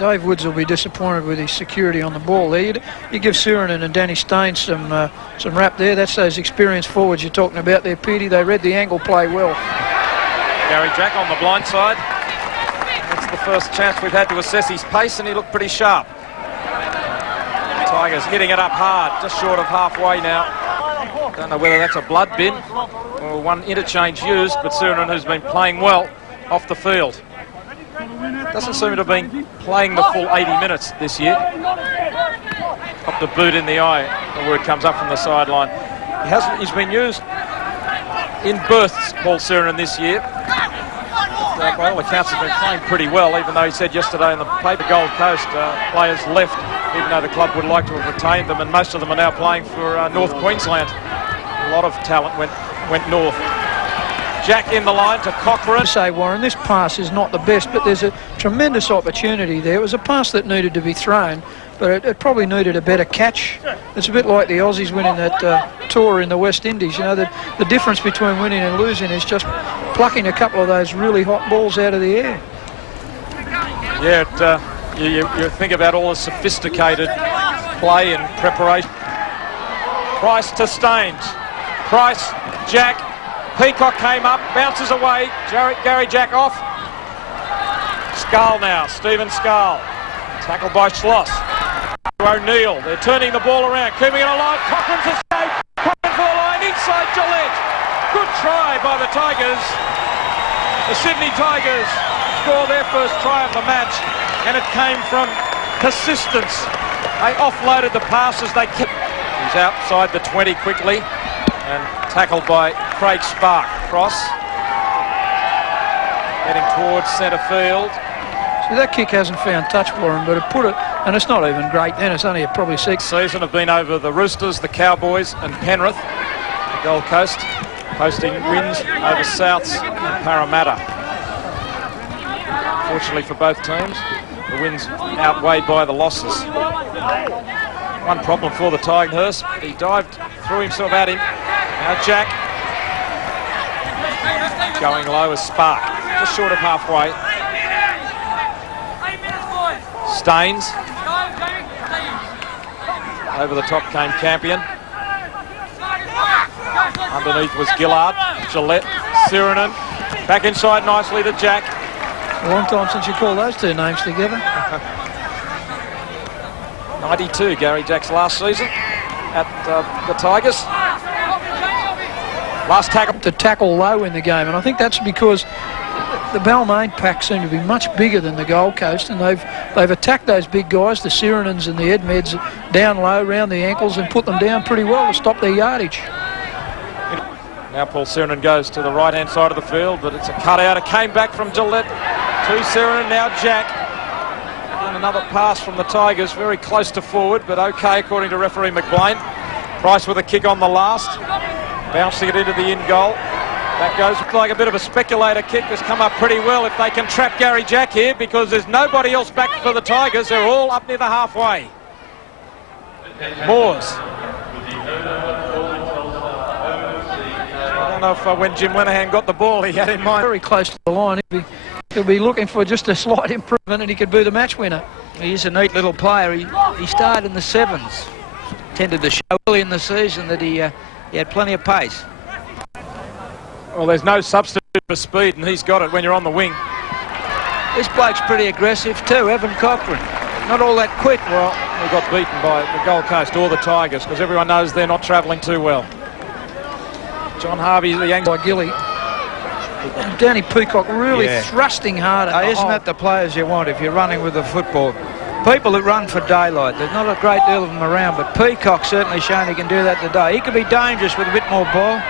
Dave Woods will be disappointed with his security on the ball there. You give Suranen and Danny Staines some rap there. That's those experienced forwards you're talking about there, Petey. They read the angle play well. Gary Jack on the blind side. That's the first chance we've had to assess his pace, and he looked pretty sharp. Tigers hitting it up hard, just short of halfway now. Don't know whether that's a blood bin or one interchange used, but Suranen, who's been playing well off the field, doesn't seem to have been playing the full 80 minutes this year. Got the boot in the eye, the word comes up from the sideline. He's been used in bursts, Paul Suranen, this year. By all accounts, has been playing pretty well, even though he said yesterday in the paper Gold Coast players left, even though the club would like to have retained them, and most of them are now playing for North Queensland. A lot of talent went north. Jack in the line to Cochrane. Say, Warren, this pass is not the best, but there's a tremendous opportunity there. It was a pass that needed to be thrown, but it probably needed a better catch. It's a bit like the Aussies winning that tour in the West Indies. You know, the difference between winning and losing is just plucking a couple of those really hot balls out of the air. Yeah, you think about all the sophisticated play and preparation. Price to Staines. Price, Jack. Peacock came up, bounces away. Gary Jack off. Scarl now, Stephen Scarl. Tackled by Schloss. O'Neill, they're turning the ball around, keeping it alive. Cochrane's escape. Cochrane for the line, inside Gillette. Good try by the Tigers. The Sydney Tigers score their first try of the match, and it came from persistence. They offloaded the pass as they kept. He's outside the 20 quickly, and tackled by Craig Spark. Cross. Heading towards centre field. So that kick hasn't found touch for him, but it put it, and it's not even great then, it's only probably 6. Season have been over the Roosters, the Cowboys and Penrith. The Gold Coast posting wins over Souths and Parramatta. Fortunately for both teams, the wins outweighed by the losses. One problem for the Tigers, he dived, threw himself at him. Now Jack going low as Spark, just short of halfway. Staines. Over the top came Campion. Underneath was Gillard. Gillette. Suranen. Back inside nicely to Jack. A long time since you called those two names together. 92, Gary Jack's last season at the Tigers. Last tackle. To tackle low in the game, and I think that's because the Balmain pack seem to be much bigger than the Gold Coast, and they've attacked those big guys, the Sirenens and the Edmeds, down low, round the ankles, and put them down pretty well to stop their yardage. Now Paul Suranen goes to the right-hand side of the field, but it's a cutout. It came back from Gillette to Suranen, now Jack. And another pass from the Tigers, very close to forward, but okay according to referee McBlain. Price with a kick on the last, bouncing it into the in goal. That goes like a bit of a speculator kick. Has come up pretty well if they can trap Gary Jack here, because there's nobody else back for the Tigers. They're all up near the halfway. Moores. I don't know if when Jim Lenahan got the ball, he had in mind. Very close to the line. He'll be looking for just a slight improvement, and he could be the match winner. He's a neat little player. He started in the 7s. Tended to show early in the season that he had plenty of pace. Well, there's no substitute for speed, and he's got it when you're on the wing. This bloke's pretty aggressive too, Evan Cochrane. Not all that quick. Well, we got beaten by the Gold Coast or the Tigers, because everyone knows they're not travelling too well. John Harvey, the angle by Gilly. And Danny Peacock really thrusting hard at the isn't that the players you want if you're running with the football? People that run for daylight, there's not a great deal of them around, but Peacock's certainly shown he can do that today. He could be dangerous with a bit more ball.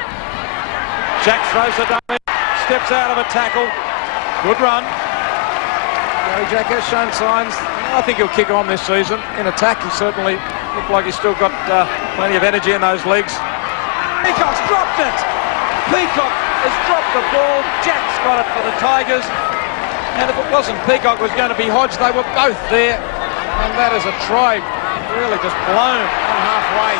Jack throws it down, steps out of a tackle. Good run. Gary Jack has shown signs. I think he'll kick on this season. In attack, he certainly looked like he's still got plenty of energy in those legs. Peacock's dropped it. Peacock has dropped the ball. Jack's got it for the Tigers. And if it wasn't Peacock, it was going to be Hodge. They were both there. And that is a try really just blown on halfway.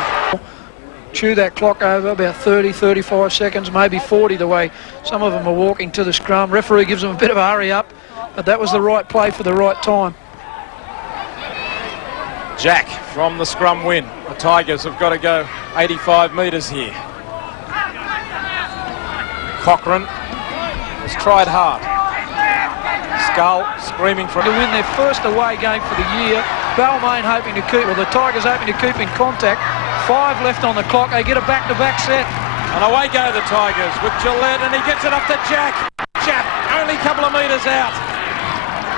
Chew that clock over about 30, 35 seconds, maybe 40 the way some of them are walking to the scrum. Referee gives them a bit of a hurry up, but that was the right play for the right time. Jack from the scrum win. The Tigers have got to go 85 metres here. Cochrane has tried hard. Skull screaming for to win their first away game for the year. Balmain hoping to keep, well, the Tigers hoping to keep in contact. 5 left on the clock. They get a back-to-back set. And away go the Tigers with Gillette, and he gets it up to Jack. Jack only a couple of metres out.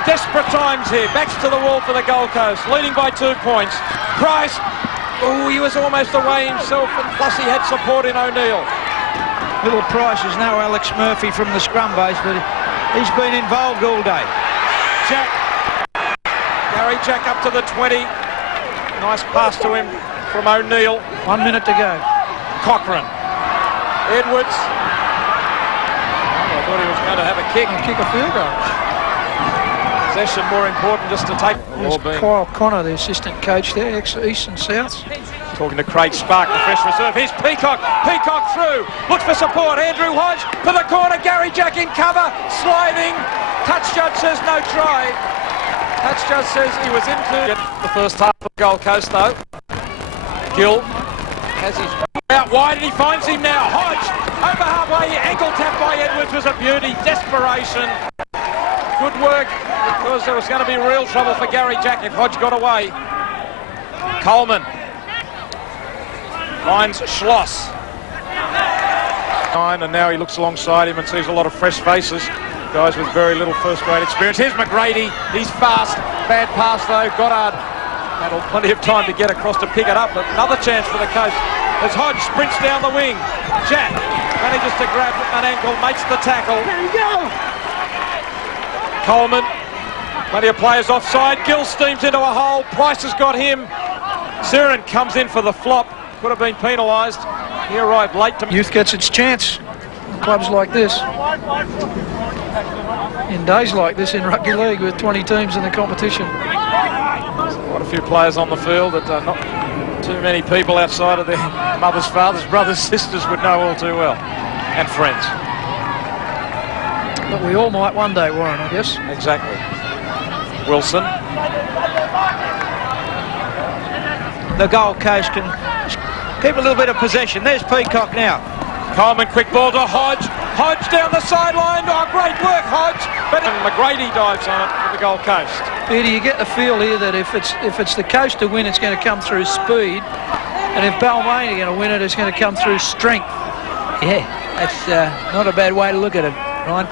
Desperate times here. Backs to the wall for the Gold Coast, leading by 2 points. Price, oh, he was almost away himself, and plus he had support in O'Neill. Little Price is now Alex Murphy from the scrum base, but he's been involved all day. Jack. Gary Jack up to the 20. Nice pass to him from O'Neill. 1 minute to go. Cochrane. Edwards. Oh, I thought he was going to have a kick. Kick a field goal. Possession more important just to take. There's Kyle Connor, the assistant coach there, ex-East and South. Talking to Craig Spark, the fresh reserve. Here's Peacock. Peacock through. Looks for support. Andrew Hodge for the corner. Gary Jack in cover. Sliding. Touch judge says no try. Touch judge says he was into the first half of the Gold Coast though. Gill has his out wide and he finds him now. Hodge over halfway. Ankle tap by Edwards was a beauty. Desperation. Good work because there was going to be real trouble for Gary Jack if Hodge got away. Coleman finds Schloss. And now he looks alongside him and sees a lot of fresh faces. Guys with very little first grade experience. Here's McGrady. He's fast. Bad pass though. Goddard had plenty of time to get across to pick it up. But another chance for the Coast as Hodge sprints down the wing. Jack manages to grab an ankle, makes the tackle. There you go. Coleman. Plenty of players offside. Gill steams into a hole. Price has got him. Siren comes in for the flop. Could have been penalised. He arrived late to... Youth gets its chance in clubs like this. In days like this in rugby league with 20 teams in the competition. Quite a few players on the field that not too many people outside of their mothers, fathers, brothers, sisters would know all too well. And friends. But we all might one day, Warren, I guess. Exactly. Wilson. The Gold Coast can keep a little bit of possession. There's Peacock now. Coleman, quick ball to Hodge. Hodge down the sideline. Oh, great work, Hodge. But McGrady dives on it for the Gold Coast. Peter, you get the feel here that if it's the Coast to win, it's going to come through speed. And if Balmain are going to win it, it's going to come through strength. Yeah, that's not a bad way to look at it, Ryan.